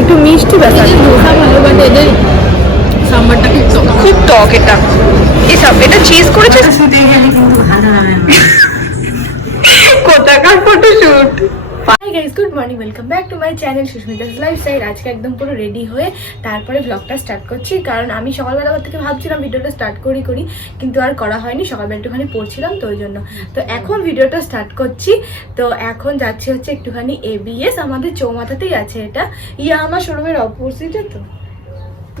একটু মিষ্টি ব্যাপার ধোসা ভালো, বাট এদের সাম্বারটা খুব টক। এটা এটা চিজ করেছে কোথাকার photoshoot. Hi guys, good morning, welcome back to my channel Susmita's lifestyle. আজকে একদম পুরো রেডি হয়ে তারপরে ব্লগটা স্টার্ট করছি, কারণ আমি সকালবেলা থেকে ভাবছিলাম ভিডিওটা স্টার্ট করি কিন্তু আর করা হয়নি। সকালবেলা একটুখানি পড়ছিলাম তো ওই জন্য। তো এখন ভিডিওটা স্টার্ট করছি। তো এখন যাচ্ছি হচ্ছে একটুখানি এবিএস, আমাদের চৌমাথাতেই আছে এটা। আমার শোরুমের অপোজিটে। তো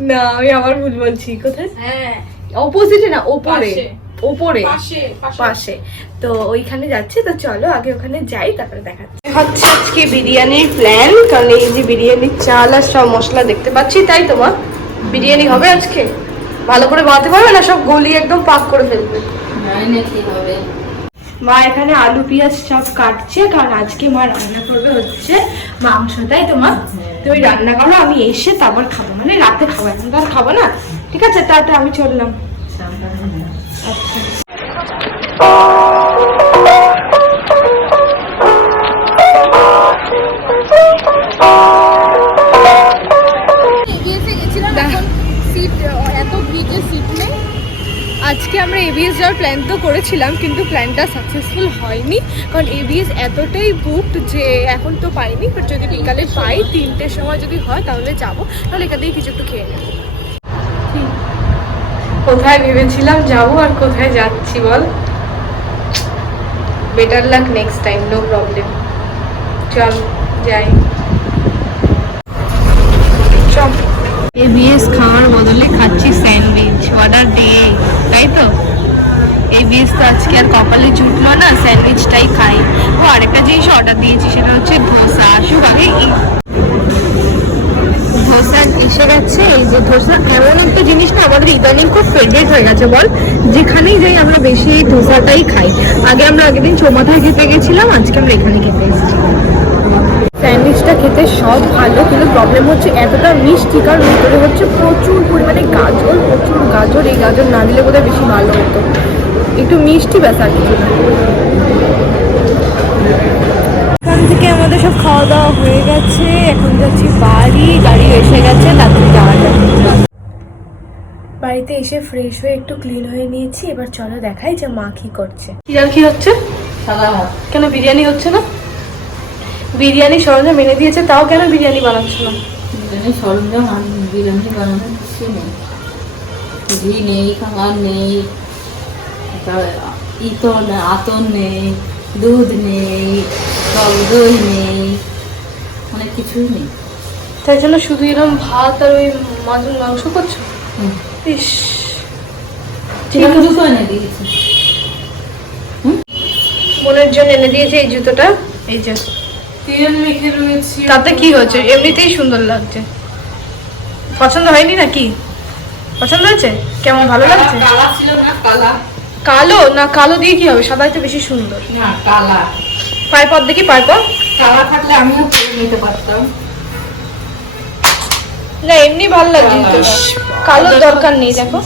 না, আমি আবার ভুল বলছি। কোথায়? হ্যাঁ, অপোজিটে না, ওপরে পাশে। তো ওইখানে যাচ্ছি। তো চলো আগে ওখানে যাই, তারপরে দেখাচ্ছি। হচ্ছে আজকে বিরিয়ানির প্ল্যান, কারণ এই যে বিরিয়ানির চাল আর সব মশলা দেখতে পাচ্ছি। তাই তো মা, বিরিয়ানি হবে আজকে? ভালো করে বানাতে পারবে না? সব গলিয়ে একদম পাক করে ফেলবে। মা এখানে আলু পেঁয়াজ সব কাটছে, কারণ আজকে মা রান্না করবে হচ্ছে মাংস। তাই তো মা? তো ওই রান্না করো, আমি এসে তারপর খাবো, মানে রাতে খাবো, এখন তো আর খাবো না। ঠিক আছে, তাতে আমি চললাম। আচ্ছা, আজকে আমরা এবিএস যাওয়ার প্ল্যান তো করেছিলাম, কিন্তু প্ল্যানটা সাকসেসফুল হয়নি, কারণ এবিএস এতটাই বুকড যে এখন তো পাইনি। বাট যদি বিকালে পাই, 3টের সময় যদি হয় তাহলে যাবো, তাহলে এখান থেকে কিছু একটু খেয়ে নেবো। কোথায় ভেবেছিলাম যাবো আর কোথায় যাচ্ছি বল? Better luck next time, no problem. চল যাই। চল। এবিএস খাওয়ার বদলে খাচ্ছি স্যান্ডউইচ। অর্ডার দে, তাই তো? এবিএস তো আজকে আর কপালে জুটলো না, স্যান্ডউইচটাই খাই। ও আরেকটা জিনিস অর্ডার দিয়েছি, সেটা হচ্ছে ধোসা। আসুক আগে। ধোসা এসে গেছে। এই যে ধোসা এমন একটা জিনিস না, আমাদের ইদানিং খুব ফেভারিট হয়ে গেছে বল। যেখানেই যাই আমরা বেশি এই ধোসাটাই খাই। আগের দিন চৌমাথায় খেতে গেছিলাম, আজকে আমরা এখানে খেতে এসেছি। স্যান্ডউইচটা খেতে সব ভালো, কিন্তু প্রবলেম হচ্ছে এতটা মিষ্টি, কারণ ভিতরে হচ্ছে প্রচুর পরিমাণে গাজর, এই গাজর না দিলে বোধহয় বেশি ভালো হতো। একটু মিষ্টি ব্যাপার কিছু না। এখান থেকে আমাদের সব খাওয়া দাওয়া হয়ে গেছে, এখন যাচ্ছি বাড়ি। গাড়ি এসে গেছে, তাড়াতাড়ি যাওয়া যাবে। বাড়িতে এসে ফ্রেশ হয়ে একটু ক্লিন হয়ে নিয়েছি। এবার চলো দেখাই যে মা কি করছে। কি হচ্ছে? কেন বিরিয়ানি হচ্ছে না? বিরিয়ানি সরঞ্জাম এনে দিয়েছে, তাও কেন বিরিয়ানি বানাচ্ছ না? সরঞ্জাম বিরিয়ানি বানানোর কিছু নেই, ঘি নেই, খাবার নেই, আতন নেই, দুধ নেই, টক দই নেই, অনেক কিছুই নেই। তাই জন্য শুধু এরকম ভাত আর ওই মাংস করছো? ইস, জুতো এনে দিয়েছে, মনের জন্য এনে দিয়েছে এই জুতোটা। এই যে তেল মেখে রয়েছে, তাতে কি হয়েছে? এমনিতেই সুন্দর লাগছে। পছন্দ হয়নি নাকি? পছন্দ হয়েছে? কেমন, ভালো লাগছে? কালা ছিল না, কালো না, কালো দিয়ে কি হবে? সাদাই তো বেশি সুন্দর। না কালা। পায়ে পর দেখি, পায়ে পর। কালা থাকলে আমিও পরে নিতে পারতাম না, এমনি ভালো লাগছে তো। কালো দরকার নেই, দেখো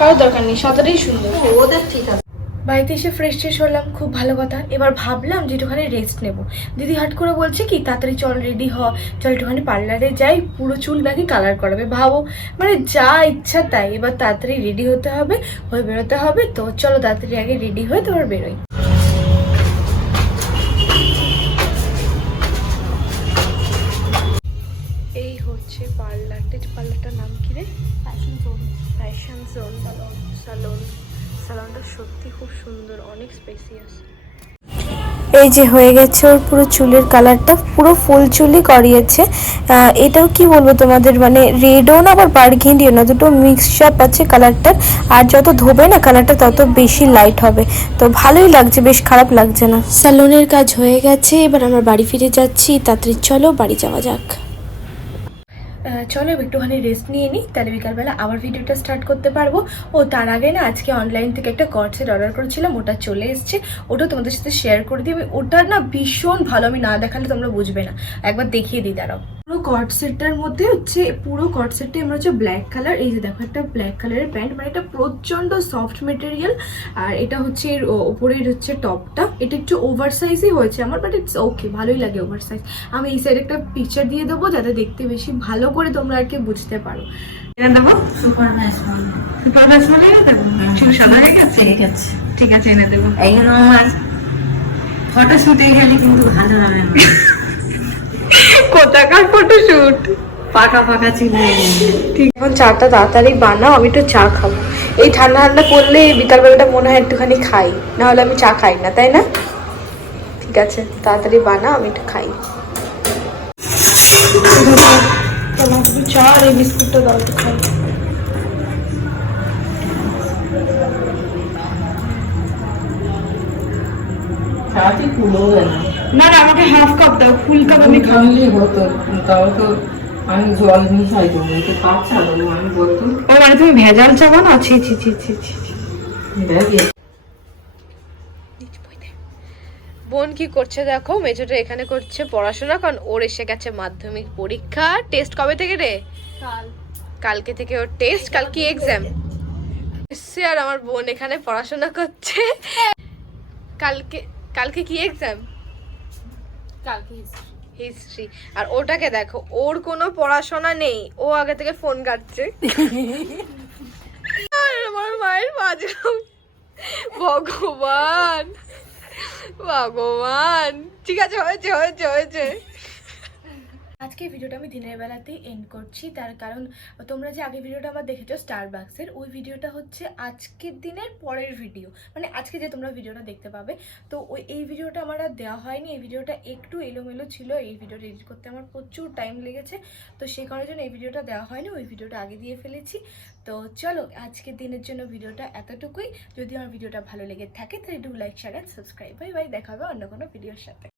কালো দরকার নেই, সাদাটাই সুন্দর। ওদের ঠিক আছে। বাড়িতে এসে ফ্রেশ হলাম, খুব ভালো কথা। এবার ভাবলাম যে একটুখানি রেস্ট নেব। দিদি হাট করে বলছে কি তাড়াতাড়ি চল রেডি হ, চল একটুখানি পার্লারে যাই, পুরো চুল নাকি কালার করাবে। ভাবো, মানে যা ইচ্ছা তাই। এবার তাড়াতাড়ি রেডি হতে হবে, হয়ে বেরোতে হবে। তো চলো তাড়াতাড়ি আগে রেডি হয়ে তারপর বেরোই। এই হচ্ছে পার্লারটার নাম কি রে? ফ্যাশন জোন সালনটা সত্যি খুব সুন্দর, অনেক স্পেসিয়াস। এই যে হয়ে গেছে ওর পুরো চুলের কালারটা, পুরো ফুল চুলই করিয়েছে। এটাও কি বলবো তোমাদের, মানে রেডও না আবার বার্গেন্ডিও না, দুটো মিক্সচার আছে কালারটার। আর যত ধোবে না কালারটা তত বেশি লাইট হবে। তো ভালোই লাগছে, বেশ খারাপ লাগছে না। স্যালনের কাজ হয়ে গেছে, এবার আমরা বাড়ি ফিরে যাচ্ছি। তাড়াতাড়ি চলো বাড়ি যাওয়া যাক। চলো একটুখানি রেস্ট নিয়ে নিই, তাহলে বিকালবেলা আবার ভিডিওটা স্টার্ট করতে পারবো। ও তার আগে না, আজকে অনলাইন থেকে একটা কর্ড সেট অর্ডার করেছিলাম, ওটা চলে এসছে। ওটা তোমাদের সাথে শেয়ার করে দিই। ওটা না ভীষণ ভালো, আমি না দেখালে তোমরা বুঝবে না, একবার দেখিয়ে দিই। দাঁড়াও, পুরো কট সেটটার মধ্যে হচ্ছে পুরো কট সেটটা আমরা হচ্ছে ব্ল্যাক কালার, এই যে দেখো একটা ব্ল্যাক কালারের প্যান্ট, মানে এটা প্রচন্ড সফট মেটেরিয়াল। আর এটা হচ্ছে এর ওপরের হচ্ছে টপটা, এটা একটু ওভার সাইজই হয়েছে আমার, বাট ইটস ওকে, ভালোই লাগে ওভার সাইজ। আমি এই সাইড একটা পিকচার দিয়ে দেবো যাতে দেখতে বেশি ভালো করে তোমরা আর কি বুঝতে পারো। এটা দেবো সুপার ম্যাচ সুপার ব্যাস মানে দেবো, চুল সাদা হয়ে গেছে, ঠিক আছে ঠিক আছে এনে দেবো। এইখানে আমার ফটোশুটে গেলে কিন্তু ভালো লাগে না, কোথাকার ফটোশুট, পাকা পাকা ছিল। ঠিক, এখন চাটা তাড়াতাড়ি বানাও, আমি একটু চা খাবো। এই ঠান্ডা ঠান্ডা করলে বিকালবেলাটা মনে হয় একটুখানি খাই, না হলে আমি চা খাই না, তাই না? ঠিক আছে তাড়াতাড়ি বানাও, আমি একটু খাই। চা আর এই বিস্কুটটা দাও তো খাই। সাথে কুলো না না, আমাকে হাফ কাপ দাও, ফুল কাপ আমি খাবো। হতো, তাও তো আমি জল মিশাই দেবো, এতে কাপ চালাবো আমি বলতো। ও মানে তুমি ভেজাল চা বানাও? ছি ছি ছি ছি ছি। বোন কি করছে দেখো, মেজোটা এখানে করছে পড়াশোনা, কারণ ওর এসে গেছে মাধ্যমিক পরীক্ষা। টেস্ট কবে থেকে রে? কালকে থেকে ওর টেস্ট, কালকে এক্সাম এসছে। আর আমার বোন এখানে পড়াশোনা করছে। কালকে কালকে কি এক্সাম? কালকে হিস্ট্রি। আর ওটাকে দেখো, ওর কোনো পড়াশোনা নেই, ও আগে থেকে ফোন ঘাঁটছে। আর আমার মায়ের বাজলাম, ভগবান ভগবান। ঠিক আছে, হয়েছে হয়েছে হয়েছে। আজকে ভিডিওটা আমি দিনের বেলাতেই এন্ড করছি, তার কারণ তোমরা যে আগে ভিডিওটা আমার দেখেছো স্টারবাক্সের, ওই ভিডিওটা হচ্ছে আজকের দিনের পরের ভিডিও, মানে আজকে যে তোমরা ভিডিওটা দেখতে পাবে। তো এই ভিডিওটা আমার আর দেওয়া হয়নি, এই ভিডিওটা একটু এলোমেলো ছিল, এই ভিডিওটা এডিট করতে আমার প্রচুর টাইম লেগেছে, তো সেই কারণের জন্য এই ভিডিওটা দেওয়া হয়নি, ওই ভিডিওটা আগে দিয়ে ফেলেছি। তো চলো আজকের দিনের জন্য ভিডিওটা এতটুকুই। যদি আমার ভিডিওটা ভালো লেগে থাকে তাহলে do like, share and subscribe. Bye bye, দেখা হবে অন্য কোনো ভিডিওর সাথে।